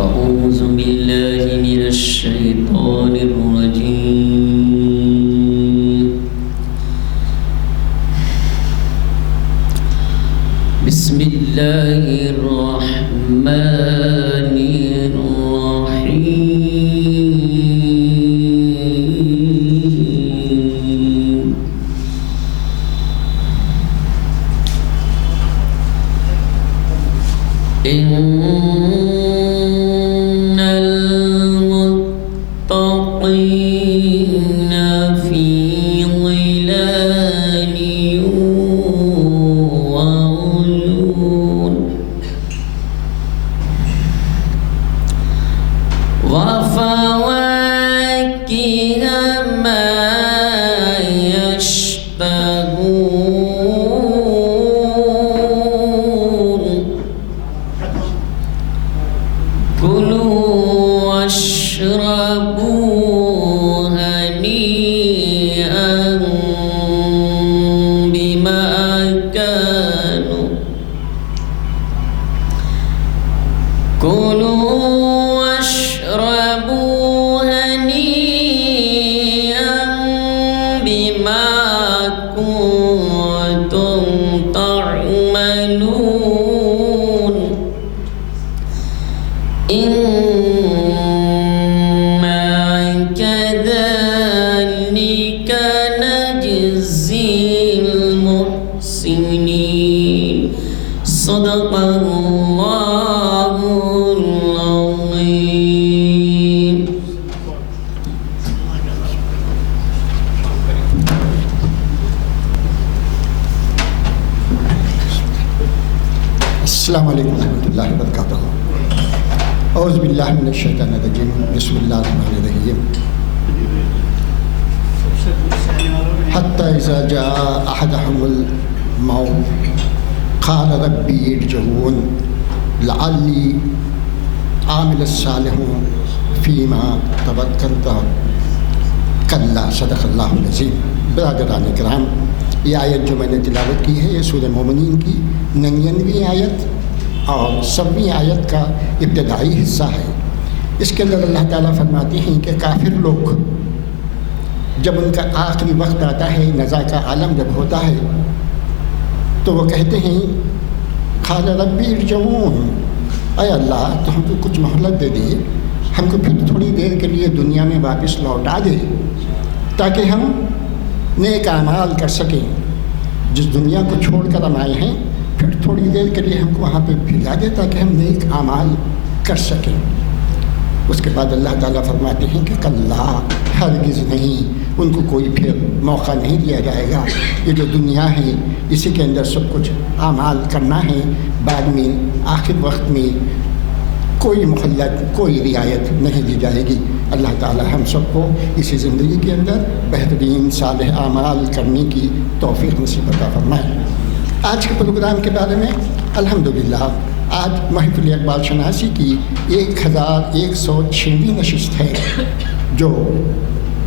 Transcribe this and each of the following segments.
أعوذ بالله من الشيطان الرجيم. بسم الله الرحمن الرحيم. إن المتقين في ظلال وعيون وفواكه ما يشتهون. كلوا واشربوا هنيئا بما كانوا كلوا واشربوا هنيئا بما كنتم تعملون. إنا كذلك نجزي المحسنين. صدق الله العظيم. السلام علیکم ورحمۃ اللہ وبرکاتہ. اعوذ باللہ من الشیطان الرجیم. بسم اللہ الرحمن الرحیم. حتی اذا جاء احدهم الموت قال ربی ارجعون لعلی عامل صالحا فیما توکلت. کلا صدق اللہ العظیم. برادران کرام، یہ آیت جو میں نے تلاوت کی ہے یہ سورہ مومنین کی 99ویں آیت اور 100ویں آیت کا ابتدائی حصہ ہے. اس کے اندر اللہ تعالیٰ فرماتے ہیں کہ کافر لوگ جب ان کا آخری وقت آتا ہے، نزا کا عالم جب ہوتا ہے، تو وہ کہتے ہیں قال ربی ارجعون، اے اللہ تو ہم کو کچھ مہلت دے دے، ہم کو پھر تھوڑی دیر کے لیے دنیا میں واپس لوٹا دے تاکہ ہم نیک اعمال کر سکیں. جس دنیا کو چھوڑ کر ہم آئے ہیں پھر تھوڑی دیر کے لیے ہم کو وہاں پہ بھیجا دے تاکہ ہم نیک اعمال کر سکیں. اس کے بعد اللہ تعالیٰ فرماتے ہیں کہ کلا، ہرگز نہیں، ان کو کوئی پھر موقع نہیں دیا جائے گا. یہ جو دنیا ہے اسی کے اندر سب کچھ اعمال کرنا ہے، بعد میں آخر وقت میں کوئی مہلت، کوئی رعایت نہیں دی جائے گی. اللہ تعالی ہم سب کو اسی زندگی کے اندر بہترین صالح اعمال کرنے کی توفیق نصیب عطا فرمائے. آج کے پروگرام کے بارے میں الحمدللہ آج محفل اقبال شناسی کی 1106ویں نشست ہے جو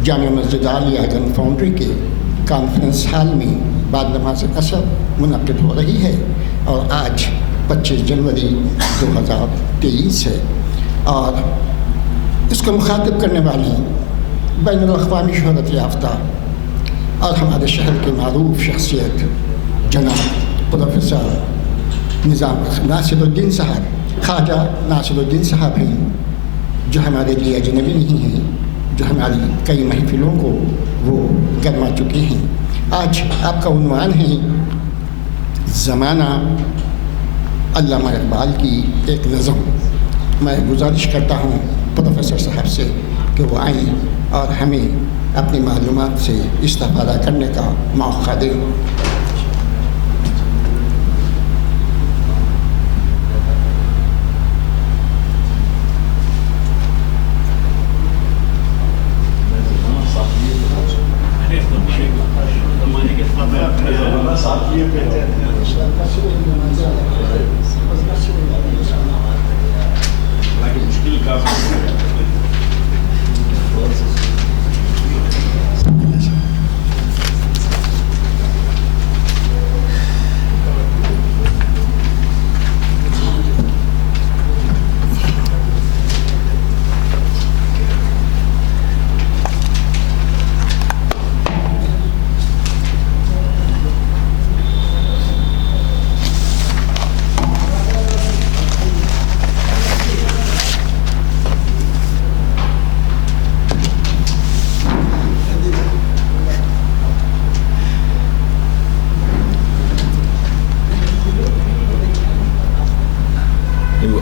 جامع مسجد عالیہ گنج فاؤنڈری کے کانفرنس ہال میں بعد نماز عصر منعقد ہو رہی ہے. اور آج 25 جنوری 2023 ہے اور اس کو مخاطب کرنے والی بین الاقوامی شہرت یافتہ اور ہمارے شہر کے معروف شخصیت جناب پروفیسر ناصر الدین صاحب، خواجہ ناصر الدین صاحب ہیں، جو ہمارے لیے اجنبی نہیں ہیں، جو ہماری کئی محفلوں کو وہ گرما چکے ہیں. آج آپ کا عنوان ہے زمانہ، علامہ اقبال کی ایک نظم. میں گزارش کرتا ہوں پروفیسر صاحب سے کہ وہ آئیں اور ہمیں اپنی معلومات سے استفادہ کرنے کا موقع دیں.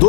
2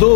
2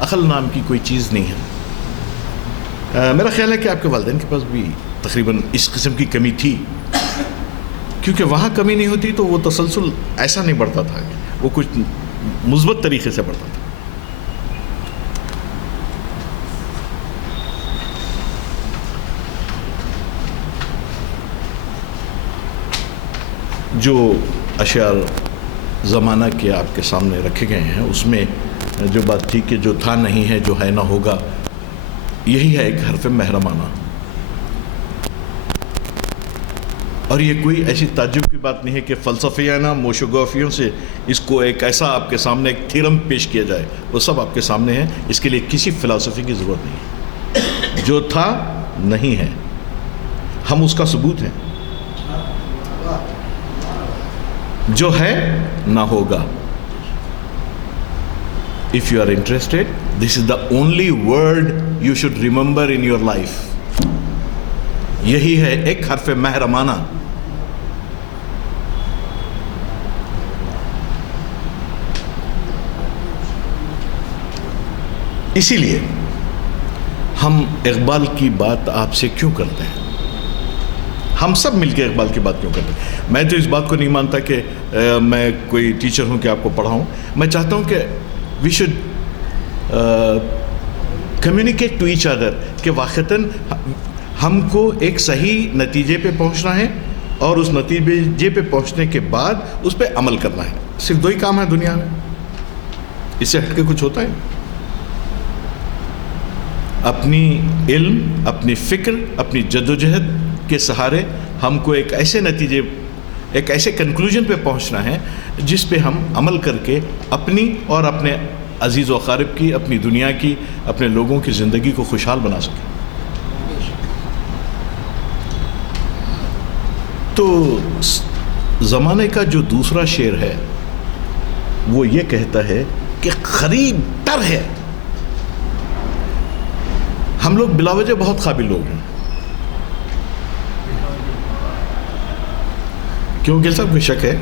عقل نام کی کوئی چیز نہیں ہے. میرا خیال ہے کہ آپ کے والدین کے پاس بھی تقریباً اس قسم کی کمی تھی, کیونکہ وہاں کمی نہیں ہوتی تو وہ تسلسل ایسا نہیں بڑھتا تھا, وہ کچھ مثبت طریقے سے بڑھتا تھا. جو اشعار زمانہ کے آپ کے سامنے رکھے گئے ہیں اس میں جو بات تھی کہ جو تھا نہیں ہے جو ہے نہ ہوگا, یہی ہے ایک حرف محرمانہ. اور یہ کوئی ایسی تعجب کی بات نہیں ہے کہ فلسفیانہ موشگافیوں سے اس کو ایک ایسا آپ کے سامنے ایک تھیرم پیش کیا جائے. وہ سب آپ کے سامنے ہیں, اس کے لیے کسی فلسفی کی ضرورت نہیں. جو تھا نہیں ہے, ہم اس کا ثبوت ہیں. جو ہے نہ ہوگا. If you are interested, this is the only word you should remember in your life. یہی ہے ایک حرف محرمانہ. اسی لیے ہم اقبال کی بات آپ سے کیوں کرتے ہیں؟ ہم سب مل کے اقبال کی بات کیوں کرتے ہیں؟ میں تو اس بات کو نہیں مانتا کہ میں کوئی ٹیچر ہوں کہ آپ کو پڑھاؤں. میں چاہتا ہوں کہ we should communicate to each other, کہ واقعتاً ہم کو ایک صحیح نتیجے پہ پہنچنا ہے اور اس نتیجے پہ پہنچنے کے بعد اس پہ عمل کرنا ہے. صرف دو ہی کام ہے دنیا میں, اس سے ہٹ کے کچھ ہوتا ہے؟ اپنی علم, اپنی فکر, اپنی جدوجہد کے سہارے ہم کو ایک ایسے نتیجے, ایک ایسے کنکلوژن پہ پہنچنا ہے جس پہ ہم عمل کر کے اپنی اور اپنے عزیز و اقارب کی, اپنی دنیا کی, اپنے لوگوں کی زندگی کو خوشحال بنا سکیں. تو زمانے کا جو دوسرا شعر ہے وہ یہ کہتا ہے کہ قریب تر ہے. ہم لوگ بلا وجہ بہت قابل لوگ ہیں. کیوں گل صاحب کو شک ہے؟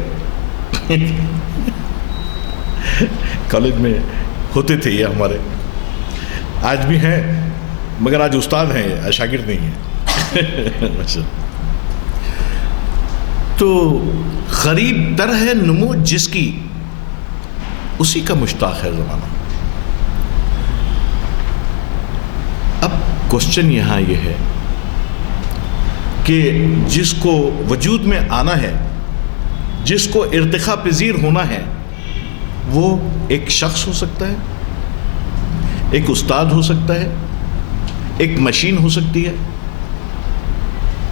کالج میں ہوتے تھے یہ ہمارے, آج بھی ہیں مگر آج استاد ہیں, شاگرد نہیں ہیں. تو قریب تر ہے نمو جس کی, اسی کا مشتاق ہے زمانہ. اب کوشچن یہاں یہ ہے کہ جس کو وجود میں آنا ہے, جس کو ارتقاء پذیر ہونا ہے, وہ ایک شخص ہو سکتا ہے, ایک استاد ہو سکتا ہے, ایک مشین ہو سکتی ہے,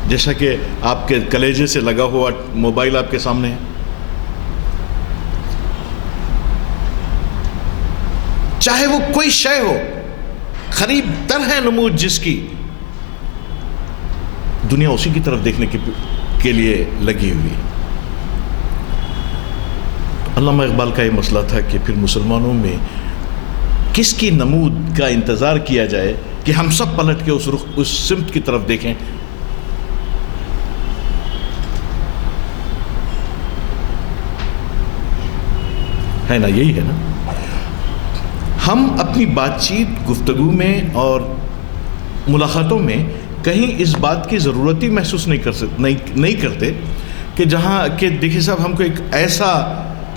جیسا کہ آپ کے کلیجے سے لگا ہوا موبائل آپ کے سامنے ہے. چاہے وہ کوئی شے ہو, قریب تر ہے نمود جس کی, دنیا اسی کی طرف دیکھنے کے لیے لگی ہوئی ہے. علامہ اقبال کا یہ مسئلہ تھا کہ پھر مسلمانوں میں کس کی نمود کا انتظار کیا جائے کہ ہم سب پلٹ کے اس سمت کی طرف دیکھیں. ہے نا, یہی ہے نا. ہم اپنی بات چیت, گفتگو میں اور ملاقاتوں میں کہیں اس بات کی ضرورت ہی محسوس نہیں کرتے کہ جہاں کہ دیکھیے صاحب, ہم کو ایک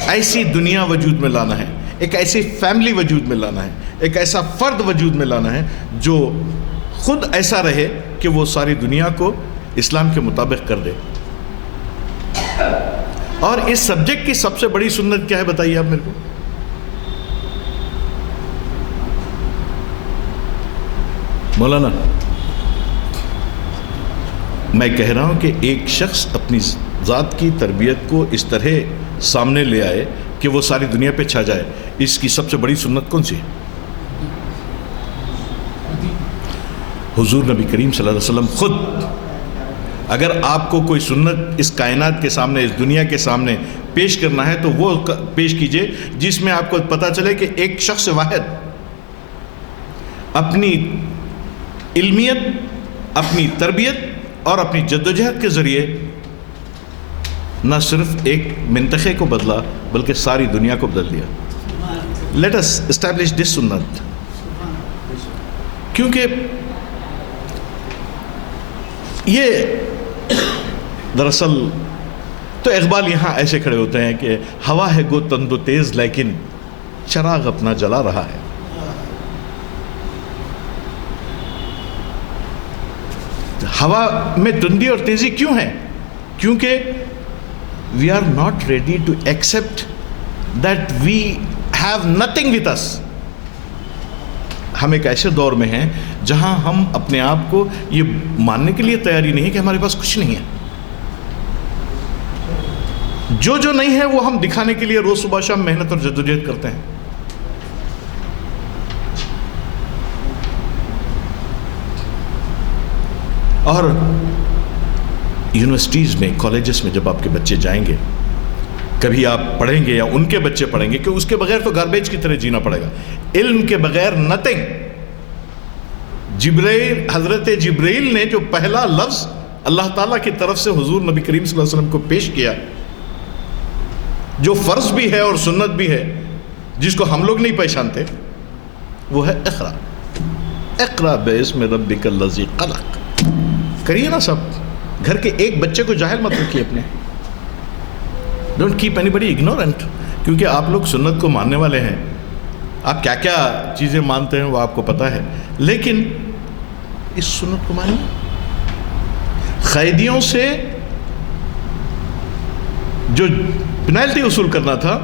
ایسی دنیا وجود میں لانا ہے, ایک ایسی فیملی وجود میں لانا ہے, ایک ایسا فرد وجود میں لانا ہے جو خود ایسا رہے کہ وہ ساری دنیا کو اسلام کے مطابق کر دے. اور اس سبجیکٹ کی سب سے بڑی سنت کیا ہے بتائیے آپ میرے کو؟ مولانا, میں کہہ رہا ہوں کہ ایک شخص اپنی ذات کی تربیت کو اس طرح سامنے لے آئے کہ وہ ساری دنیا پہ چھا جائے. اس کی سب سے بڑی سنت کون سی ہے؟ حضور نبی کریم صلی اللہ علیہ وسلم خود. اگر آپ کو کوئی سنت اس کائنات کے سامنے, اس دنیا کے سامنے پیش کرنا ہے تو وہ پیش کیجئے جس میں آپ کو پتہ چلے کہ ایک شخص واحد اپنی علمیت, اپنی تربیت اور اپنی جدوجہد کے ذریعے نہ صرف ایک منطقے کو بدلا بلکہ ساری دنیا کو بدل دیا. لیٹ اس اسٹیبلش دس سنت. کیونکہ یہ دراصل تو اقبال یہاں ایسے کھڑے ہوتے ہیں کہ ہوا ہے گو تند و تیز لیکن چراغ اپنا جلا رہا ہے. ہوا میں تندی اور تیزی کیوں ہے؟ کیونکہ we are not ready to accept that we have nothing with us. ہم ایک ایسے دور میں ہیں جہاں ہم اپنے آپ کو یہ ماننے کے لیے تیاری نہیں کہ ہمارے پاس کچھ نہیں ہے. جو نہیں ہے وہ ہم دکھانے کے لیے روز صبح شام محنت اور جدوجہد کرتے ہیں. اور یونیورسٹیز میں، کالجز میں جب آپ کے بچے جائیں گے، کبھی آپ پڑھیں گے یا ان کے بچے پڑھیں گے کہ اس کے بغیر تو گاربیج کی طرح جینا پڑے گا. علم کے بغیر نتھنگ. حضرت جبرائیل نے جو پہلا لفظ اللہ تعالیٰ کی طرف سے حضور نبی کریم صلی اللہ علیہ وسلم کو پیش کیا، جو فرض بھی ہے اور سنت بھی ہے، جس کو ہم لوگ نہیں پہچانتے، وہ ہے اقرا. اقرا باسم ربک الذی خلق. کریے نا سب. گھر کے ایک بچے کو جاہل مت رکھیے اپنے. Don't keep anybody ignorant. کیونکہ آپ لوگ سنت کو ماننے والے ہیں. آپ کیا کیا چیزیں مانتے ہیں وہ آپ کو پتہ ہے، لیکن اس سنت کو مانیے. قیدیوں سے جو پینالٹی وصول کرنا تھا،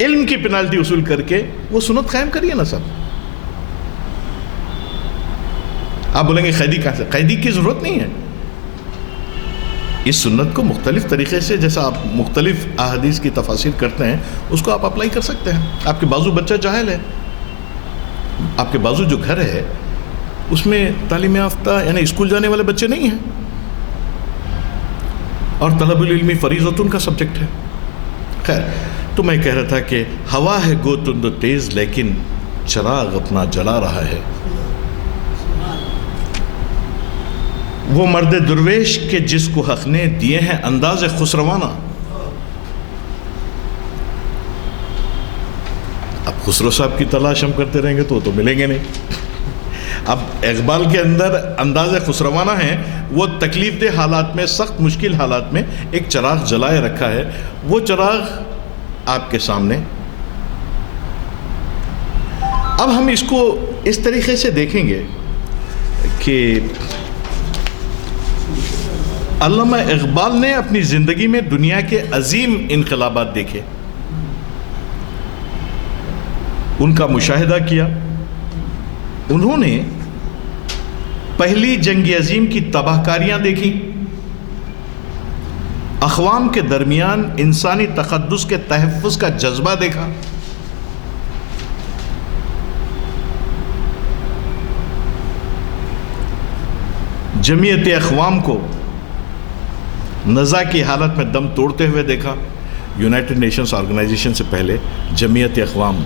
علم کی پینالٹی وصول کر کے وہ سنت قائم کریے نا سب. آپ بولیں گے قیدی کہاں سے؟ قیدی کی ضرورت نہیں ہے. اس سنت کو مختلف طریقے سے، جیسا آپ مختلف احادیث کی تفاسیر کرتے ہیں، اس کو آپ اپلائی کر سکتے ہیں. آپ کے بازو بچہ جاہل ہے، آپ کے بازو جو گھر ہے اس میں تعلیم یافتہ یعنی اسکول جانے والے بچے نہیں ہیں، اور طلب العلم فریضۃ کا سبجیکٹ ہے. خیر، تو میں کہہ رہا تھا کہ ہوا ہے گو تند و تیز لیکن چراغ اپنا جلا رہا ہے. وہ مرد درویش کے جس کو حق نے دیے ہیں انداز خسروانہ. اب خسرو صاحب کی تلاش ہم کرتے رہیں گے تو ملیں گے نہیں. اب اقبال کے اندر انداز خسروانہ ہے. وہ تکلیف دہ حالات میں، سخت مشکل حالات میں ایک چراغ جلائے رکھا ہے. وہ چراغ آپ کے سامنے. اب ہم اس کو اس طریقے سے دیکھیں گے کہ علامہ اقبال نے اپنی زندگی میں دنیا کے عظیم انقلابات دیکھے، ان کا مشاہدہ کیا. انہوں نے پہلی جنگ عظیم کی تباہ کاریاں دیکھی، اقوام کے درمیان انسانی تقدس کے تحفظ کا جذبہ دیکھا، جمعیت اقوام کو نزاع کی حالت میں دم توڑتے ہوئے دیکھا. یونائٹڈ نیشنز آرگنائزیشن سے پہلے جمعیت اقوام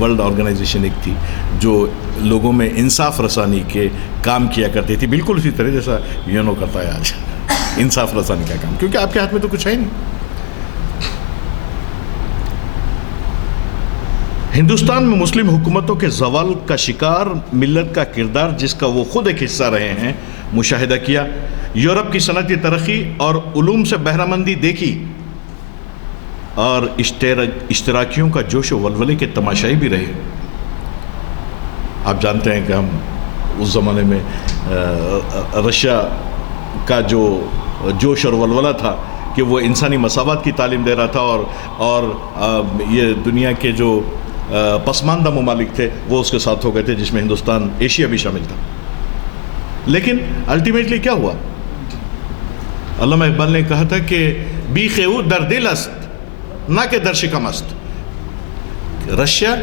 ورلڈ آرگنائزیشن ایک تھی جو لوگوں میں انصاف رسانی کے کام کیا کرتی تھی، بالکل اسی طرح جیسا یونو کرتا ہے آج انصاف رسانی کا کام، کیونکہ آپ کے ہاتھ میں تو کچھ ہے نہیں. ہندوستان میں مسلم حکومتوں کے زوال کا شکار ملت کا کردار، جس کا وہ خود ایک حصہ رہے ہیں، مشاہدہ کیا. یورپ کی صنعتی ترقی اور علوم سے بہرہ مندی دیکھی، اور اشتراکیوں کا جوش و ولولے کے تماشائی بھی رہے. آپ جانتے ہیں کہ ہم اس زمانے میں رشیا کا جو جوش اور ولولہ تھا کہ وہ انسانی مساوات کی تعلیم دے رہا تھا، اور یہ دنیا کے جو پسماندہ ممالک تھے وہ اس کے ساتھ ہو گئے تھے، جس میں ہندوستان، ایشیا بھی شامل تھا. لیکن الٹیمیٹلی کیا ہوا؟ علامہ اقبال نے کہا تھا کہ بیخ او در دل است نہ کہ در شکم است. رشیا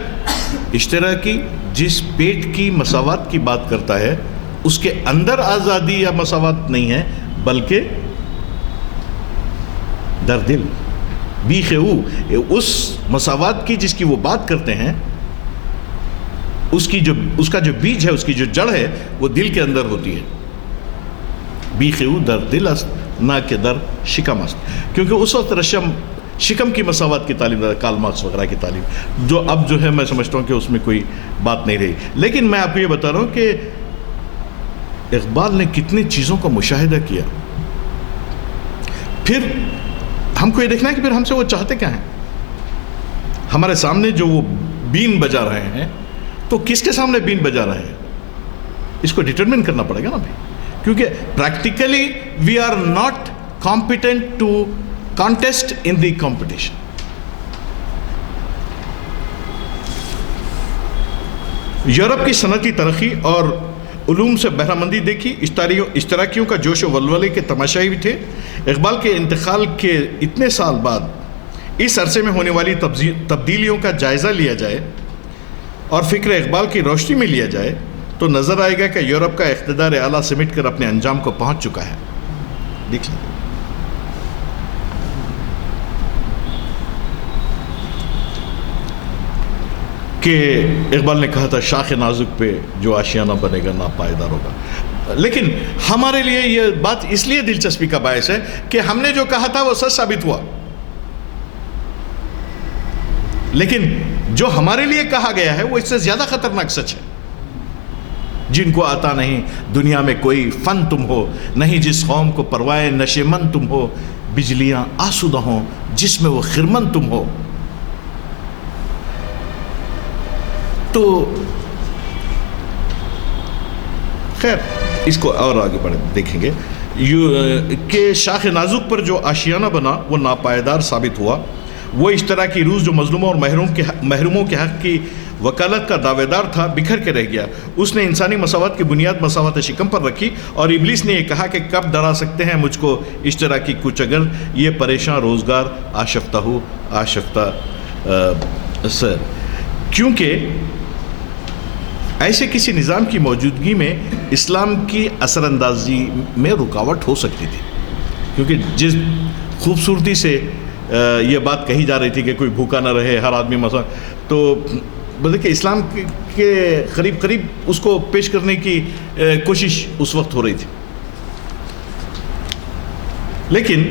اشتراکی جس پیٹ کی مساوات کی بات کرتا ہے، اس کے اندر آزادی یا مساوات نہیں ہے، بلکہ در دل. بیخ او، اس مساوات کی جس کی وہ بات کرتے ہیں، اس کا جو بیج ہے، اس کی جو جڑ ہے، وہ دل کے اندر ہوتی ہے. بیخ او در دل است نہ کہ در شکم است. کیونکہ اس وقت رشیا شکم کی مساوات کی تعلیم دیتا، کارل مارکس وغیرہ کی تعلیم، جو اب جو ہے میں سمجھتا ہوں کہ اس میں کوئی بات نہیں رہی. لیکن میں آپ کو یہ بتا رہا ہوں کہ اقبال نے کتنی چیزوں کا مشاہدہ کیا. پھر ہم کو یہ دیکھنا ہے کہ پھر ہم سے وہ چاہتے کیا ہیں. ہمارے سامنے جو وہ بین بجا رہے ہیں تو کس کے سامنے بین بجا رہے ہیں اس کو ڈٹرمن کرنا پڑے گا نا بھائی، کیونکہ practically we are not competent to contest in the competition. Europe کی صنعتی ترقی اور علوم سے بہرہ مندی دیکھی، اشتراکیوں کا جوش و ولولے کے تماشائی بھی تھے. اقبال کے انتقال کے اتنے سال بعد اس عرصے میں ہونے والی تبدیلیوں کا جائزہ لیا جائے اور فکر اقبال کی روشنی میں لیا جائے تو نظر آئے گا کہ یورپ کا اقتدار اعلیٰ سمٹ کر اپنے انجام کو پہنچ چکا ہے. دیکھ لیں کہ اقبال نے کہا تھا شاخ نازک پہ جو آشیانہ بنے گا ناپائیدار ہوگا. لیکن ہمارے لیے یہ بات اس لیے دلچسپی کا باعث ہے کہ ہم نے جو کہا تھا وہ سچ ثابت ہوا، لیکن جو ہمارے لیے کہا گیا ہے وہ اس سے زیادہ خطرناک سچ ہے. جن کو آتا نہیں دنیا میں کوئی فن تم ہو، نہیں جس قوم کو پروائے نشے من تم ہو، بجلیاں آسودہ ہوں جس میں وہ خرمن تم ہو. تو خیر اس کو اور آگے بڑھ دیکھیں گے کہ شاخ نازک پر جو آشیانہ بنا وہ ناپائیدار ثابت ہوا. وہ اشتراکی روس جو مظلوموں اور محروموں کے حق کی وکالت کا دعوے دار تھا بکھر کے رہ گیا. اس نے انسانی مساوات کی بنیاد مساوات شکم پر رکھی اور ابلیس نے یہ کہا کہ کب ڈرا سکتے ہیں مجھ کو اشتراکی کچھ اگر یہ پریشان روزگار آشفتہ سر. کیونکہ ایسے کسی نظام کی موجودگی میں اسلام کی اثر اندازی میں رکاوٹ ہو سکتی تھی. کیونکہ جس خوبصورتی سے یہ بات کہی جا رہی تھی کہ کوئی بھوکا نہ رہے، ہر آدمی مثلا، تو بلکہ اسلام کے قریب اس کو پیش کرنے کی کوشش اس وقت ہو رہی تھی. لیکن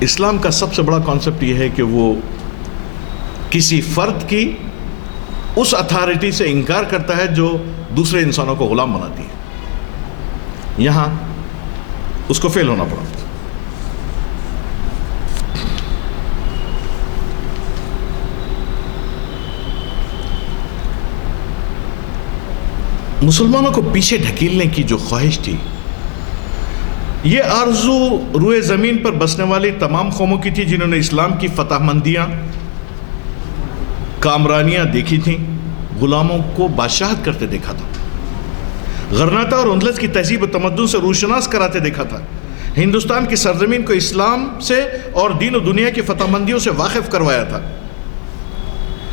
اسلام کا سب سے بڑا کانسیپٹ یہ ہے کہ وہ کسی فرد کی اس اتھارٹی سے انکار کرتا ہے جو دوسرے انسانوں کو غلام بناتی ہے. یہاں اس کو فیل ہونا پڑا. مسلمانوں کو پیچھے ڈھکیلنے کی جو خواہش تھی، یہ آرزو روئے زمین پر بسنے والی تمام قوموں کی تھی جنہوں نے اسلام کی فتح مندیاں کامرانیاں دیکھی تھیں، غلاموں کو بادشاہت کرتے دیکھا تھا، غرناطہ اور اندلس کی تہذیب و تمدن سے روشناس کراتے دیکھا تھا، ہندوستان کی سرزمین کو اسلام سے اور دین و دنیا کی فتح مندیوں سے واقف کروایا تھا.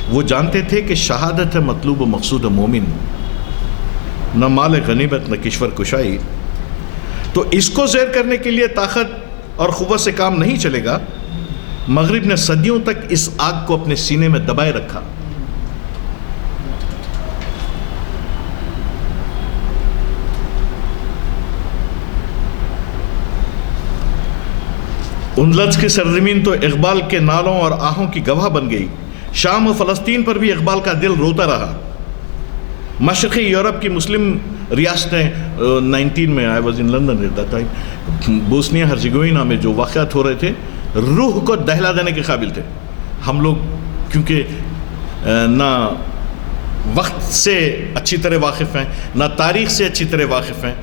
وہ جانتے تھے کہ شہادت ہے مطلوب و مقصود مومن، نہ مال غنیمت نہ کشور کشائی. تو اس کو زیر کرنے کے لیے طاقت اور قوت سے کام نہیں چلے گا. مغرب نے صدیوں تک اس آگ کو اپنے سینے میں دبائے رکھا. اندلس کی سرزمین تو اقبال کے نالوں اور آہوں کی گواہ بن گئی. شام و فلسطین پر بھی اقبال کا دل روتا رہا. مشرقی یورپ کی مسلم ریاستیں 19 میں I was in London at that time, Bosnia Herzegovina میں جو واقعات ہو رہے تھے روح کو دہلا دینے کے قابل تھے. ہم لوگ کیونکہ نہ وقت سے اچھی طرح واقف ہیں نہ تاریخ سے اچھی طرح واقف ہیں.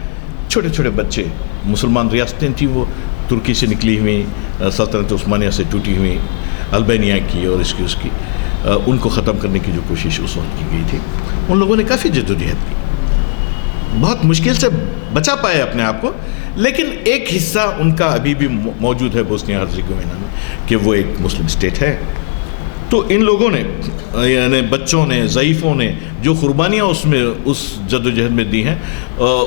چھوٹے چھوٹے بچے، مسلمان ریاستیں تھیں وہ ترکی سے نکلی ہوئی، سلطنت عثمانیہ سے ٹوٹی ہوئی، البانیہ کی اور اس کی ان کو ختم کرنے کی جو کوشش اس وقت کی گئی تھی، ان لوگوں نے کافی جدوجہد کی. بہت مشکل سے بچا پائے اپنے آپ کو. لیکن ایک حصہ ان کا ابھی بھی موجود ہے بوسنیا ہرزیگوئینا میں کہ وہ ایک مسلم اسٹیٹ ہے. تو ان لوگوں نے یعنی بچوں نے، ضعیفوں نے جو قربانیاں اس جدوجہد میں دی ہیں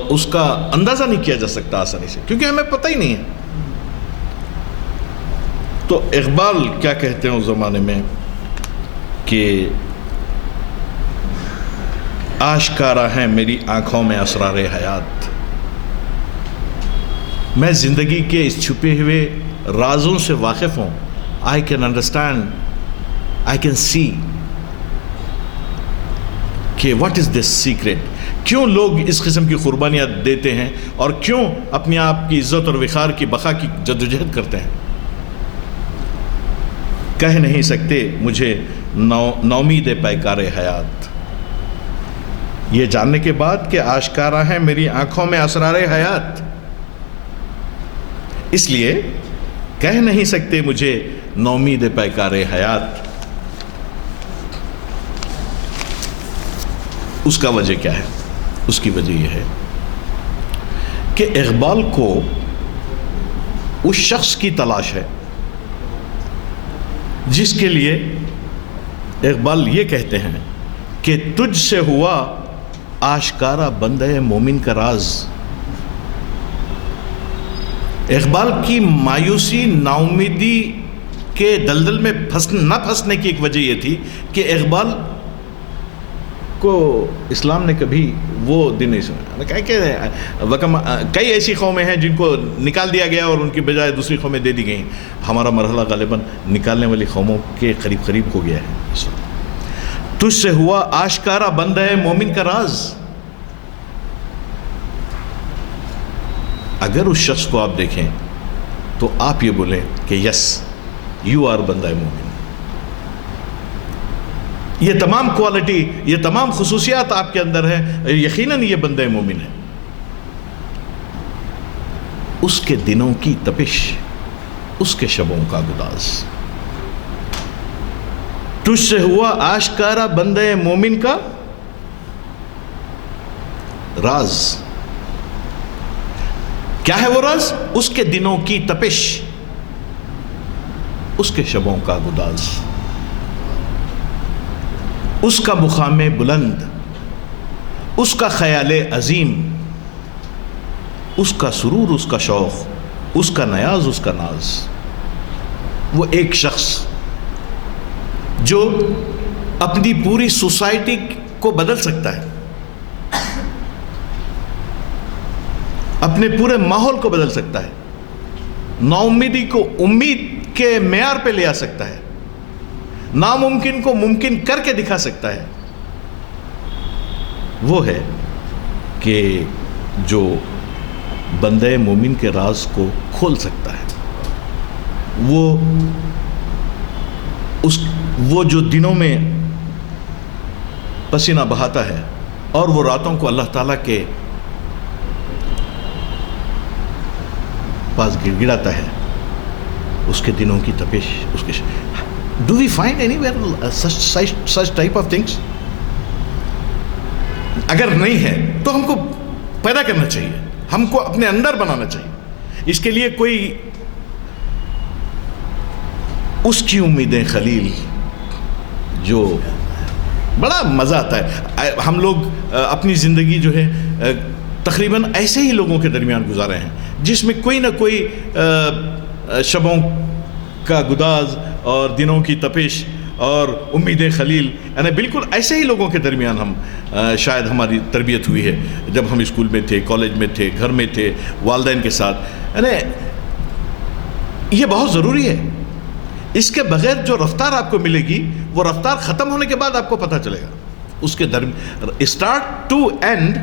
اس کا اندازہ نہیں کیا جا سکتا آسانی سے، کیونکہ ہمیں پتہ ہی نہیں ہے. تو اقبال کیا کہتے ہیں اس زمانے میں کہ آشکارا ہیں میری آنکھوں میں اسرار حیات، میں زندگی کے اس چھپے ہوئے رازوں سے واقف ہوں. I can understand, I can see کہ what is this secret, کیوں لوگ اس قسم کی قربانیاں دیتے ہیں اور کیوں اپنی آپ کی عزت اور وقار کی بقا کی جدوجہد کرتے ہیں. کہہ نہیں سکتے مجھے نومید پیکار حیات، یہ جاننے کے بعد کہ آشکارا ہے میری آنکھوں میں اسرار حیات، اس لیے کہہ نہیں سکتے مجھے نومید پیکار حیات. اس کا وجہ کیا ہے؟ اس کی وجہ یہ ہے کہ اقبال کو اس شخص کی تلاش ہے جس کے لیے اقبال یہ کہتے ہیں کہ تجھ سے ہوا آشکارا بندے مومن کا راز. اقبال کی مایوسی، نا امیدی کے دلدل میں نہ پھنسنے کی ایک وجہ یہ تھی کہ اقبال کو اسلام نے کبھی وہ دن نہیں سنا. کئی ایسی قومیں ہیں جن کو نکال دیا گیا اور ان کی بجائے دوسری قومیں دے دی گئیں. ہمارا مرحلہ غالباً نکالنے والی قوموں کے قریب قریب ہو گیا ہے. تجھ سے ہوا آشکارا بندہ مومن کا راز. اگر اس شخص کو آپ دیکھیں تو آپ یہ بولیں کہ یس یو آر بندہ مومن. یہ تمام کوالٹی، یہ تمام خصوصیات آپ کے اندر ہے، یقیناً یہ بندہ مومن ہے. اس کے دنوں کی تپش، اس کے شبوں کا گداز. تجھ سے ہوا آشکارا بندہ مومن کا راز. کیا ہے وہ راز؟ اس کے دنوں کی تپش، اس کے شبوں کا گداز، اس کا مقام بلند، اس کا خیال عظیم، اس کا سرور، اس کا شوق، اس کا نیاز، اس کا ناز. وہ ایک شخص جو اپنی پوری سوسائٹی کو بدل سکتا ہے، اپنے پورے ماحول کو بدل سکتا ہے، نا امیدی کو امید کے معیار پہ لے آ سکتا ہے، ناممکن کو ممکن کر کے دکھا سکتا ہے. وہ ہے کہ جو بندہ مومن کے راز کو کھول سکتا ہے. وہ جو دنوں میں پسینہ بہاتا ہے اور وہ راتوں کو اللہ تعالیٰ کے پاس گڑ گڑاتا ہے، اس کے دنوں کی تپش، اس کے Do we find anywhere such type of things? اگر نہیں ہے تو ہم کو پیدا کرنا چاہیے، ہم کو اپنے اندر بنانا چاہیے. اس کے لیے کوئی اس کی امیدیں خلیل، جو بڑا مزہ آتا ہے. ہم لوگ اپنی زندگی جو ہے تقریباً ایسے ہی لوگوں کے درمیان گزارے ہیں جس میں کوئی نہ کوئی شبوں کا گداز اور دنوں کی تپش اور امیدیں خلیل، یعنی بالکل ایسے ہی لوگوں کے درمیان ہم شاید ہماری تربیت ہوئی ہے جب ہم اسکول میں تھے، کالج میں تھے، گھر میں تھے، والدین کے ساتھ. یعنی یہ بہت ضروری ہے. اس کے بغیر جو رفتار آپ کو ملے گی وہ رفتار ختم ہونے کے بعد آپ کو پتہ چلے گا. اس کے start to end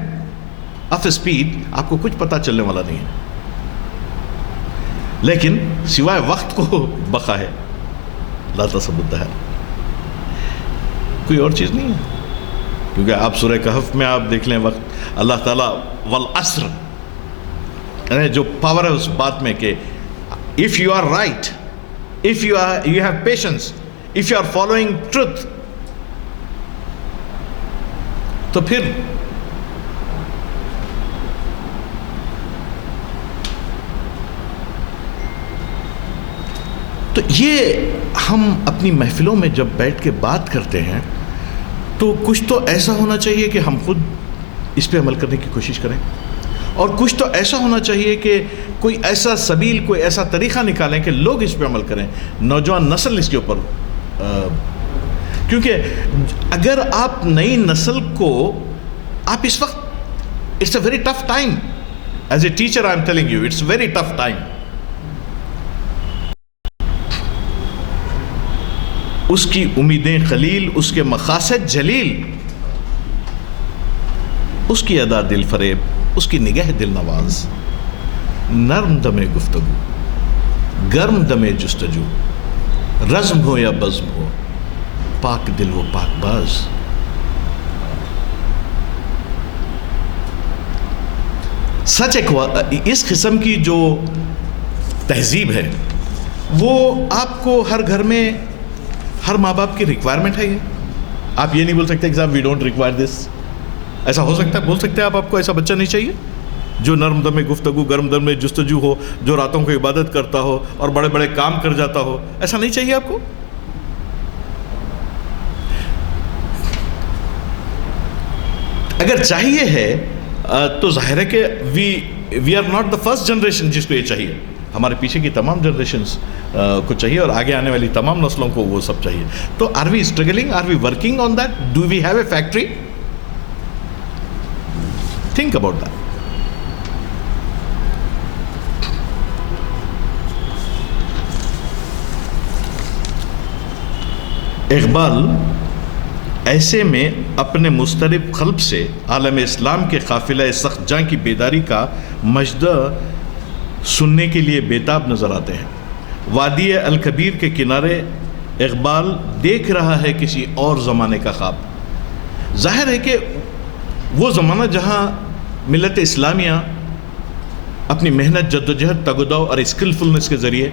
of speed آپ کو کچھ پتہ چلنے والا نہیں ہے، لیکن سوائے وقت کو بقا ہے. لا تصب الدہر، کوئی اور چیز نہیں ہے. کیونکہ آپ سورہ کہف میں آپ دیکھ لیں وقت اللہ تعالیٰ والعصر، یعنی جو پاور ہے اس بات میں کہ if you are right, if you have patience, if you are following truth، تو پھر تو یہ ہم اپنی محفلوں میں جب بیٹھ کے بات کرتے ہیں تو کچھ تو ایسا ہونا چاہیے کہ ہم خود اس پہ عمل کرنے کی کوشش کریں، اور کچھ تو ایسا ہونا چاہیے کہ کوئی ایسا سبیل، کوئی ایسا طریقہ نکالیں کہ لوگ اس پہ عمل کریں، نوجوان نسل اس کے اوپر. کیونکہ اگر آپ نئی نسل کو آپ اس وقت، it's a very tough time as a teacher, I am telling you it's very tough time. اس کی امیدیں قلیل، اس کے مقاصد جلیل، اس کی ادا دل فریب، اس کی نگہ دل نواز، نرم دم گفتگو، گرم دم جستجو، رزم ہو یا بزم ہو، پاک دل و پاک باز۔ سچ اس قسم کی جو تہذیب ہے وہ آپ کو ہر گھر میں ہر ماں باپ کی ریکوائرمنٹ ہے۔ یہ آپ یہ نہیں بول سکتے کہ صاحب وی ڈونٹ ریکوائر دس۔ ایسا ہو سکتا ہے؟ بول سکتے ہیں آپ کو ایسا بچہ نہیں چاہیے جو نرم دم گفتگو، گرم دم جستجو ہو، جو راتوں کو عبادت کرتا ہو اور بڑے بڑے کام کر جاتا ہو؟ ایسا نہیں چاہیے آپ کو؟ اگر چاہیے ہے تو ظاہر ہے کہ we are not the first generation جس کو یہ چاہیے، ہمارے پیچھے کی تمام جنریشنز کو چاہیے اور آگے آنے والی تمام نسلوں کو وہ سب چاہیے۔ تو are we struggling, are we working on that? Do we have a factory? Think about that. Iqbal ایسے میں اپنے مضطرب قلب سے عالم اسلام کے قافلہ سخت جاں کی بیداری کا مجدہ سننے کے لیے بےتاب نظر آتے ہیں۔ وادی الکبیر کے کنارے اقبال دیکھ رہا ہے کسی اور زمانے کا خواب۔ ظاہر ہے کہ وہ زمانہ جہاں ملت اسلامیہ اپنی محنت، جدوجہد، تگ و دو اور اسکلفلنس کے ذریعے،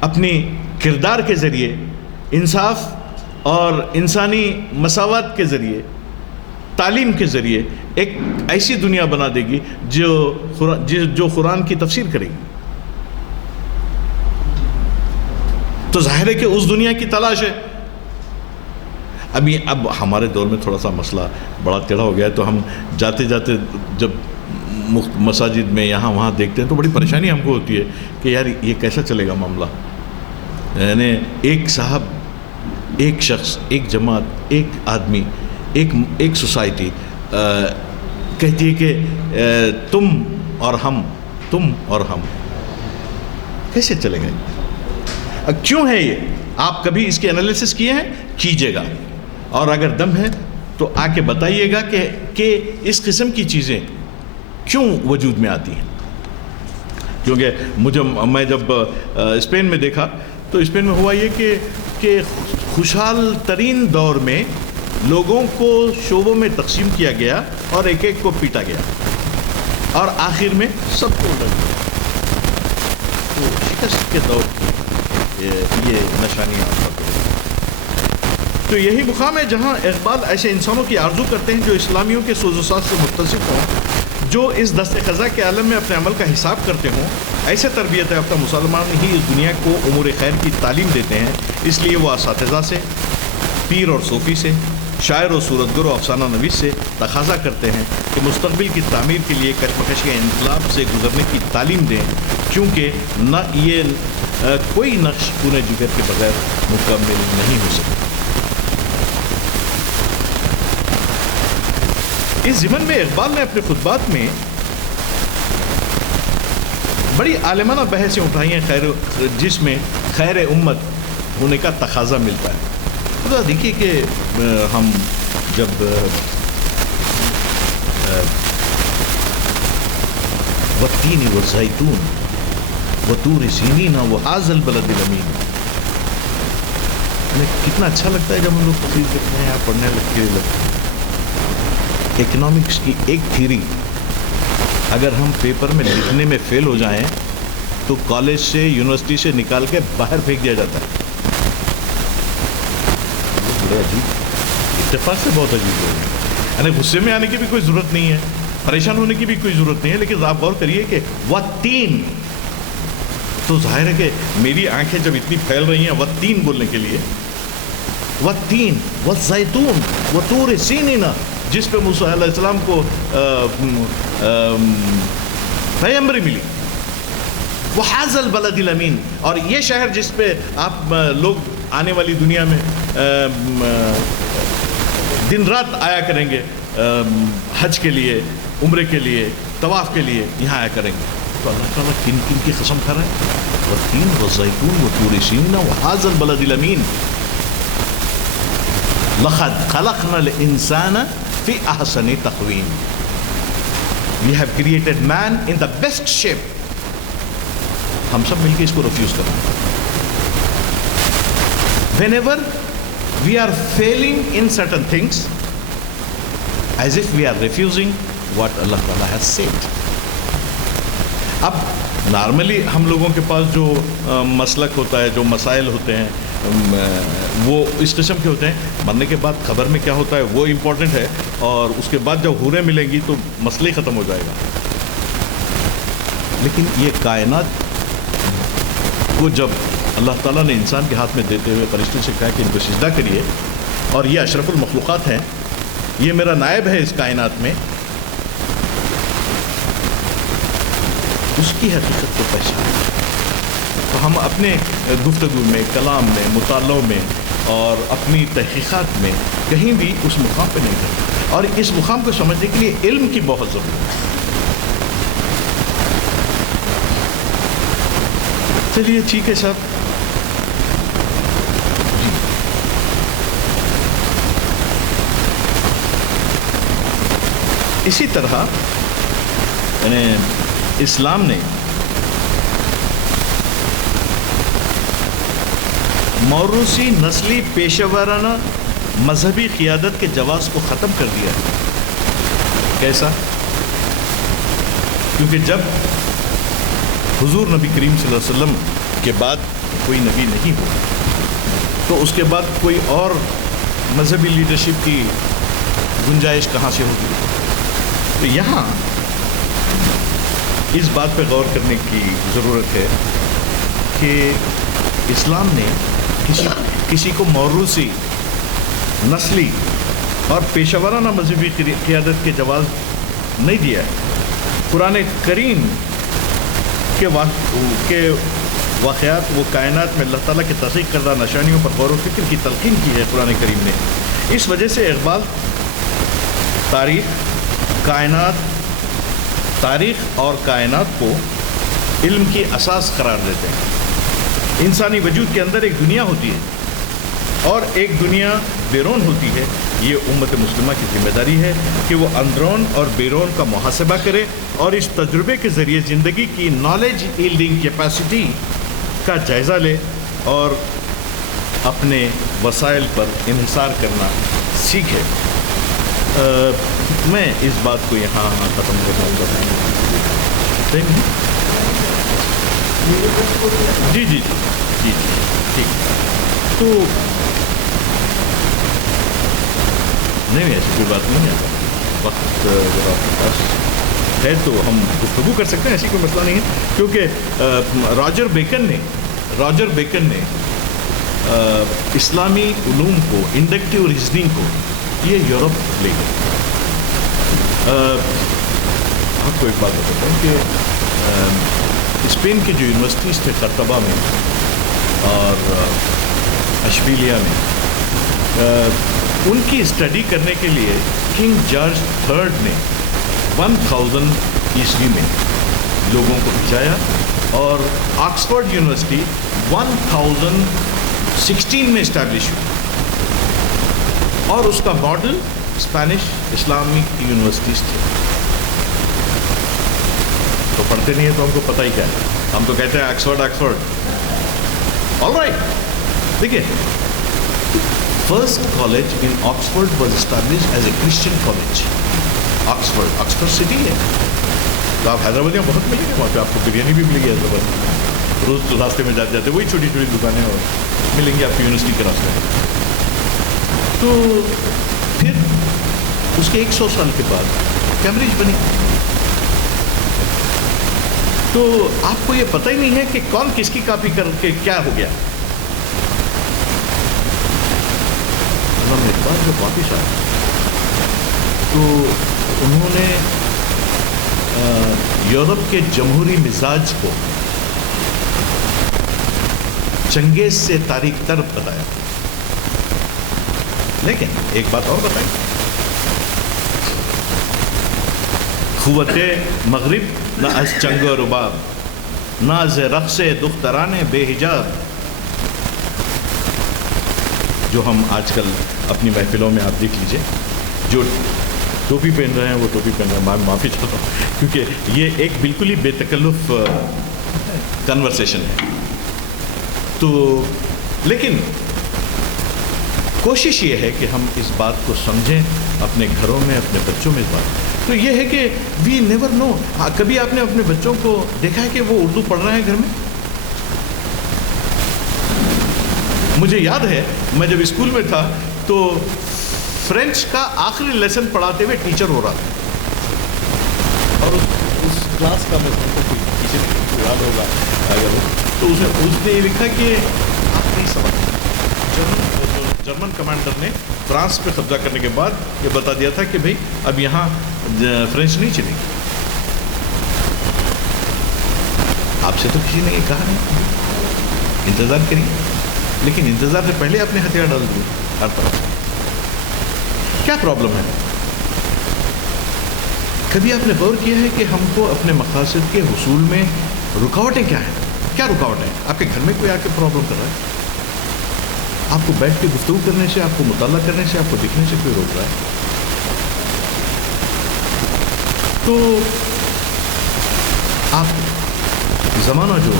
اپنی کردار کے ذریعے، انصاف اور انسانی مساوات کے ذریعے، تعلیم کے ذریعے ایک ایسی دنیا بنا دے گی جو قرآن کی تفسیر کرے گی۔ تو ظاہر ہے کہ اس دنیا کی تلاش ہے۔ اب ہمارے دور میں تھوڑا سا مسئلہ بڑا ٹیڑھا ہو گیا ہے، تو ہم جاتے جاتے جب مساجد میں یہاں وہاں دیکھتے ہیں تو بڑی پریشانی ہم کو ہوتی ہے کہ یار یہ کیسا چلے گا معاملہ۔ یعنی ایک صاحب، ایک شخص، ایک جماعت، ایک آدمی، ایک سوسائٹی کہتی ہے کہ تم اور ہم کیسے چلے گئے؟ کیوں ہے یہ؟ آپ کبھی اس کے انالیسس کیے ہیں؟ کیجئے گا، اور اگر دم ہے تو آ کے بتائیے گا کہ اس قسم کی چیزیں کیوں وجود میں آتی ہیں۔ کیونکہ میں جب اسپین میں دیکھا تو اسپین میں ہوا یہ کہ خوشحال ترین دور میں لوگوں کو شعبوں میں تقسیم کیا گیا اور ایک ایک کو پیٹا گیا اور آخر میں سب کو لگ گیا۔ تو شکست کے دور کی یہ نشانیاں آپ کو۔ تو یہی مقام ہے جہاں اقبال ایسے انسانوں کی آرزو کرتے ہیں جو اسلامیوں کے سوز و ساز سے متصف ہوں، جو اس دست قضا کے عالم میں اپنے عمل کا حساب کرتے ہوں۔ ایسے تربیت یافتہ مسلمان ہی اس دنیا کو امور خیر کی تعلیم دیتے ہیں۔ اس لیے وہ اساتذہ سے، پیر اور صوفی سے، شاعر و صورتگر و افسانہ نویس سے تقاضا کرتے ہیں کہ مستقبل کی تعمیر کے لیے کشمکش کے انقلاب سے گزرنے کی تعلیم دیں، کیونکہ کوئی نقش پونے جگر کے بغیر مکمل نہیں ہو سکتا۔ اس ضمن میں اقبال نے اپنے خطبات میں بڑی عالمانہ بحثیں اٹھائی ہیں جس میں خیر امت ہونے کا تقاضا ملتا ہے۔ خدا دیکھیے کہ ہم جب والتین والزیتون وطور سینین وہذا البلد الامین، کتنا اچھا لگتا ہے جب ہم لوگ تفسیر دیکھتے ہیں، پڑھنے لگتے ہیں۔ اکنامکس کی ایک تھیوری اگر ہم پیپر میں لکھنے میں فیل ہو جائیں تو کالج سے، یونیورسٹی سے نکال کے باہر پھینک دیا جاتا ہے۔ بڑے عجیب، اتفاق سے بہت عجیب لوگ ہیں۔ یعنی غصے میں آنے کی بھی کوئی ضرورت نہیں ہے، پریشان ہونے کی بھی کوئی ضرورت نہیں ہے، لیکن آپ غور کریے کہ والتین، تو ظاہر ہے کہ میری آنکھیں جب اتنی پھیل رہی ہیں والتین بولنے کے لیے، والتین والزیتون وطور سینین، جس پہ موسیٰ علیہ السلام کو پیغمبری ملی، وہذا البلد الامین، اور یہ شہر جس پہ آپ لوگ آنے والی دنیا میں دن رات آیا کریں گے حج کے لیے، عمرے کے لیے، طواف کے لیے یہاں آیا کریں گے۔ تو اللہ تعالیٰ کن کن کی قسم کھا رہا ہے؟ والتین والزیتون وطور سینین وہذا البلد الامین۔ لَقَدْ خَلَقْنَا الْإِنسَانَ فِي أَحْسَنِ تَقْوِيمٍ. We have created man in the best shape. ہم سب مل کے اس کو ریفیوز کریں. Whenever we are failing in certain things, as if we are refusing what Allah Ta'ala has said. اب نارملی ہم لوگوں کے پاس جو مسلک ہوتا ہے, جو مسائل ہوتے ہیں, وہ اس قسم کے ہوتے ہیں. مرنے کے بعد خبر میں کیا ہوتا ہے وہ امپورٹنٹ ہے, اور اس کے بعد جب حوریں ملیں گی تو مسئلہ ہی ختم ہو جائے گا. لیکن یہ کائنات کو جب اللہ تعالیٰ نے انسان کے ہاتھ میں دیتے ہوئے فرشتوں سے کہا کہ ان کو سجدہ کریے, اور یہ اشرف المخلوقات ہیں, یہ میرا نائب ہے اس کائنات میں, اس کی حقیقت کو پہچانا. تو ہم اپنے گفتگو میں, کلام میں, مطالعوں میں اور اپنی تحقیقات میں کہیں بھی اس مقام پہ نہیں گئے, اور اس مقام کو سمجھنے کے لیے علم کی بہت ضرورت ہے. چلیے ٹھیک ہے صاحب. اسی طرح یعنی اسلام نے موروثی نسلی پیشہ ورانہ مذہبی قیادت کے جواز کو ختم کر دیا ہے. کیسا؟ کیونکہ جب حضور نبی کریم صلی اللہ علیہ وسلم کے بعد کوئی نبی نہیں ہوا, تو اس کے بعد کوئی اور مذہبی لیڈرشپ کی گنجائش کہاں سے ہوگی؟ تو یہاں اس بات پہ غور کرنے کی ضرورت ہے کہ اسلام نے کسی کو موروثی نسلی اور پیشہ ورانہ مذہبی قیادت کے جواز نہیں دیا ہے. قرآن کریم کے واقعات و کائنات میں اللہ تعالیٰ کے تحقیق کردہ نشانیوں پر غور و فکر کی تلقین کی ہے قرآن کریم نے. اس وجہ سے اقبال تاریخ اور کائنات کو علم کی اساس قرار دیتے ہیں. انسانی وجود کے اندر ایک دنیا ہوتی ہے اور ایک دنیا بیرون ہوتی ہے. یہ امت مسلمہ کی ذمہ داری ہے کہ وہ اندرون اور بیرون کا محاسبہ کرے اور اس تجربے کے ذریعے زندگی کی نالج ییلڈنگ کیپیسٹی کا جائزہ لے اور اپنے وسائل پر انحصار کرنا سیکھے. میں اس بات کو یہاں ختم کرنا چاہتا ہوں. جی جی جی جی ٹھیک. تو نہیں ایسی کوئی بات نہیں ہے. وقت جب آپ کے پاس ہے تو ہم گفتگو کر سکتے ہیں, ایسی کوئی مسئلہ نہیں ہے. کیونکہ راجر بیکن نے اسلامی علوم کو, انڈکٹیو ریزننگ کو, یہ یورپ لے گئے. آپ کو ایک بات بتاتا ہوں کہ اسپین کی جو یونیورسٹیز تھے قرطبہ میں اور اشبیلیا میں, ان کی اسٹڈی کرنے کے لیے کنگ جارج تھرڈ نے 1000 عیسوی میں لوگوں کو بھیجایا, اور آکسفورڈ یونیورسٹی 1016 میں اسٹیبلش ہوئی, اور اس کا ماڈل اسپینش اسلامک یونیورسٹیز تھے. تو پڑھتے نہیں ہیں تو ہم کو پتہ ہی کیا ہے, ہم تو کہتے ہیں آکسفورڈ. آل رائٹ, دیکھیے first college in Oxford was establish as a Christian college. Oxford city ہے, تو آپ حیدرآباد میں بہت ملیں گے, وہاں پہ آپ کو بریانی بھی ملے گی حیدرآباد میں. روز تو راستے میں جاتے وہی چھوٹی چھوٹی دکانیں اور ملیں گی آپ کی یونیورسٹی کے راستے میں. تو پھر اس کے 100 سال کے بعد کیمبرج بنی. تو آپ کو یہ پتہ ہی نہیں ہے کہ کون کس کی کاپی کر کے کیا ہو گیا. ایک بار جب واپس آئے تو انہوں نے یورپ کے جمہوری مزاج کو چنگیز سے تاریک تر بتایا. لیکن ایک بات اور بتائیں, قوت مغرب نہ از چنگ و رباب, نہ از رقص دختران بے حجاب. جو ہم آج کل اپنی محفلوں میں آپ دیکھ لیجئے، جو ٹوپی پہن رہے ہیں وہ ٹوپی پہن رہے ہیں، میں معافی چاہتا ہوں کیونکہ یہ ایک بالکل ہی بے تکلف کنورسیشن ہے. تو لیکن کوشش یہ ہے کہ ہم اس بات کو سمجھیں اپنے گھروں میں، اپنے بچوں میں. اس بات تو یہ ہے کہ وی نیور نو. کبھی آپ نے اپنے بچوں کو دیکھا ہے کہ وہ اردو پڑھ رہے ہیں گھر میں؟ مجھے یاد ہے میں جب اسکول میں تھا تو فرینچ کا آخری لیسن پڑھاتے ہوئے ٹیچر ہو رہا تھا، اور اس کلاس کا ٹیچر یاد ہوگا اگر تو اس نے یہ لکھا کہ آپ نہیں سمجھ. جرمن کمانڈر نے فرانس پہ قبضہ کرنے کے بعد یہ بتا دیا تھا کہ بھئی اب یہاں فرینچ نہیں چلے گی. آپ سے تو کسی نے یہ کہا نہیں انتظار کریے، لیکن انتظار سے پہلے اپنے ہتھیار ڈال دیے ہر طرف. کیا پرابلم ہے؟ کبھی آپ نے غور کیا ہے کہ ہم کو اپنے مقاصد کے حصول میں رکاوٹیں کیا ہیں؟ کیا رکاوٹ ہے؟ آپ کے گھر میں کوئی آ کے پرابلم کر رہا ہے؟ آپ کو بیٹھ کے گفتگو کرنے سے، آپ کو مطالعہ کرنے سے، آپ کو دیکھنے سے کوئی روک رہا ہے؟ تو آپ زمانہ جو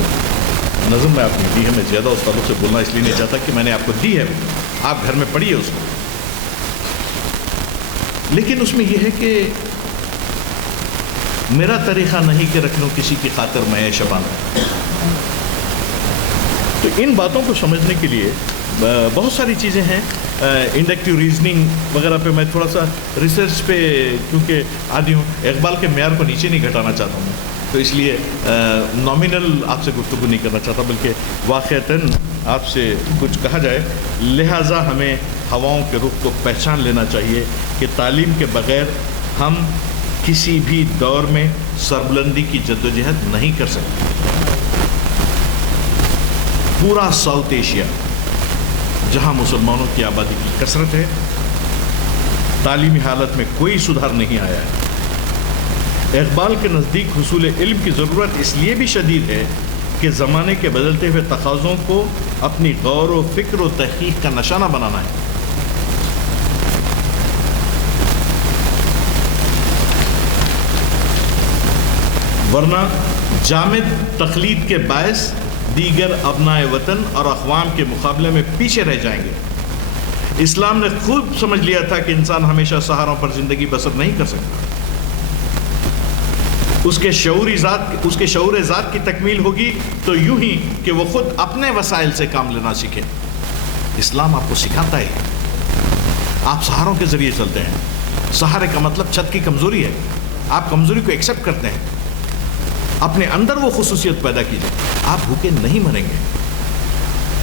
نظم میں آپ نے دی ہے، میں زیادہ اس تعلق سے بولنا اس لیے نہیں چاہتا کہ میں نے آپ کو دی ہے، آپ گھر میں پڑھیے اس کو. لیکن اس میں یہ ہے کہ میرا طریقہ نہیں کہ رکھ لوں کسی کی خاطر میں شبانہ. تو ان باتوں کو سمجھنے کے لیے بہت ساری چیزیں ہیں. انڈکٹیو ریزننگ وغیرہ پہ میں تھوڑا سا ریسرچ پہ کیونکہ عادی ہوں، اقبال کے معیار کو نیچے نہیں گھٹانا چاہتا ہوں، تو اس لیے نامینل آپ سے گفتگو نہیں کرنا چاہتا، بلکہ واقعتاً آپ سے کچھ کہا جائے. لہٰذا ہمیں ہواؤں کے رخ کو پہچان لینا چاہیے کہ تعلیم کے بغیر ہم کسی بھی دور میں سربلندی کی جدوجہد نہیں کر سکتے. پورا ساؤتھ ایشیا جہاں مسلمانوں کی آبادی کی کثرت ہے، تعلیمی حالت میں کوئی سدھار نہیں آیا ہے. اقبال کے نزدیک حصول علم کی ضرورت اس لیے بھی شدید ہے کہ زمانے کے بدلتے ہوئے تقاضوں کو اپنی غور و فکر و تحقیق کا نشانہ بنانا ہے. ورنہ جامد تقلید کے باعث دیگر ابنائے وطن اور اقوام کے مقابلے میں پیچھے رہ جائیں گے. اسلام نے خوب سمجھ لیا تھا کہ انسان ہمیشہ سہاروں پر زندگی بسر نہیں کر سکتا. اس کے شعور ذات کی تکمیل ہوگی تو یوں ہی کہ وہ خود اپنے وسائل سے کام لینا سیکھے. اسلام آپ کو سکھاتا ہے آپ سہاروں کے ذریعے چلتے ہیں. سہارے کا مطلب چھت کی کمزوری ہے. آپ کمزوری کو ایکسیپٹ کرتے ہیں، اپنے اندر وہ خصوصیت پیدا کیجیے. آپ بھوکے نہیں مریں گے.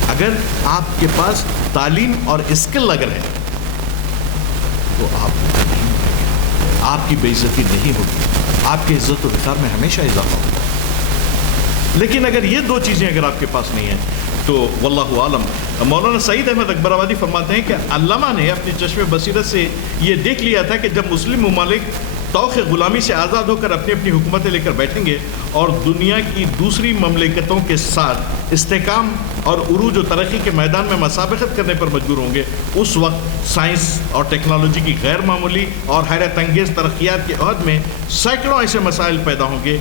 اگر آپ کے پاس تعلیم اور اسکل اگر ہے تو آپ بھوکے نہیں مریں گے. آپ کی بے عزتی نہیں ہوگی، آپ کی عزت و وقار میں ہمیشہ اضافہ ہوگا. لیکن اگر یہ دو چیزیں اگر آپ کے پاس نہیں ہیں تو واللہ عالم. مولانا سعید احمد اکبر آبادی فرماتے ہیں کہ علامہ نے اپنی چشم بصیرت سے یہ دیکھ لیا تھا کہ جب مسلم ممالک توق غلامی سے آزاد ہو کر اپنی اپنی حکومتیں لے کر بیٹھیں گے اور دنیا کی دوسری مملکتوں کے ساتھ استحکام اور عروج و ترقی کے میدان میں مسابقت کرنے پر مجبور ہوں گے، اس وقت سائنس اور ٹیکنالوجی کی غیر معمولی اور حیرت انگیز ترقیات کے عہد میں سینکڑوں ایسے مسائل پیدا ہوں گے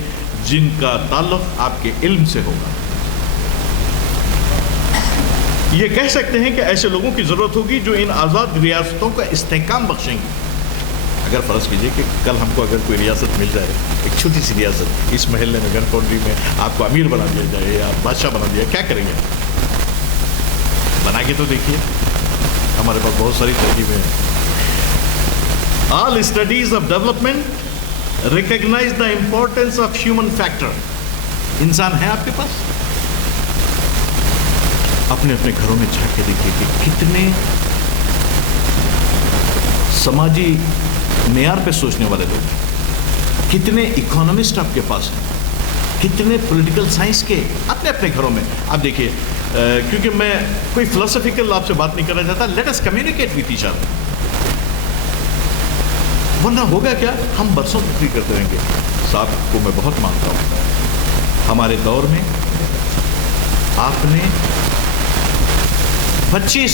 جن کا تعلق آپ کے علم سے ہوگا. یہ کہہ سکتے ہیں کہ ایسے لوگوں کی ضرورت ہوگی جو ان آزاد ریاستوں کا استحکام بخشیں گے. اگر فرض کیجئے کہ کل ہم کو اگر کوئی ریاست مل جائے، ایک چھوٹی سی ریاست اس محلے میں گن کونڈری میں، آپ کو امیر بنا دیا جائے یا بادشاہ بنا دیا، کیا کریں گے؟ بنا کے تو دیکھیے، ہمارے پاس بہت ساری ترکیبیں ہیں. All studies of development recognize the importance of human factor. انسان ہے آپ کے پاس، اپنے اپنے گھروں میں جا کے دیکھیے کہ کتنے سماجی معیار پہ سوچنے والے لوگ ہیں، کتنے اکانومسٹ آپ کے پاس ہیں، کتنے پولیٹیکل سائنس کے اپنے اپنے گھروں میں. آپ دیکھیے، کیونکہ میں کوئی فلسفیکل آپ سے بات نہیں کرنا چاہتا، let us communicate with each other. ورنہ ہوگا کیا؟ ہم برسوں تقریر کرتے رہیں گے. صاحب کو میں بہت مانتا ہوں، ہمارے دور میں آپ نے 25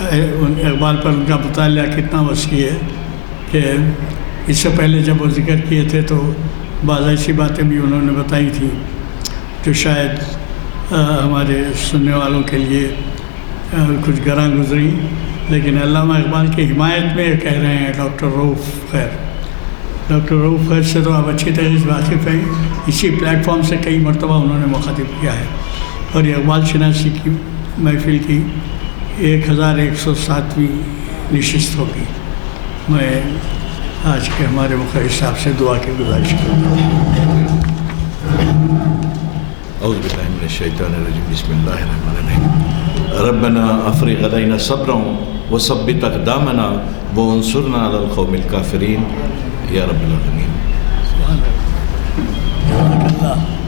اقبال پر ان کا مطالعہ کتنا وسیع ہے کہ اس سے پہلے جب وہ ذکر کیے تھے تو بعض ایسی باتیں بھی انہوں نے بتائی تھیں جو شاید ہمارے سننے والوں کے لیے کچھ گراں گزری، لیکن علامہ اقبال کی حمایت میں کہہ رہے ہیں ڈاکٹر رؤوف خیر۔ ڈاکٹر رؤوف خیر سے تو آپ اچھی طرح سے واقف ہیں، اسی پلیٹ فارم سے کئی مرتبہ انہوں نے مخاطب کیا ہے، اور یہ اقبال شناسی کی محفل کی 1107ویں نشست ہوگی۔ میں آج کے ہمارے مخرج صاحب سے دعا کی گزارش کروں گا۔ اعوذ باللہ من الشیطان الرجیم، بسم اللہ الرحمن الرحیم۔ ربنا افرغ علینا صبرا وثبت اقدامنا وانصرنا علی القوم الکافرین یا رب العالمین۔ سبحان اللہ۔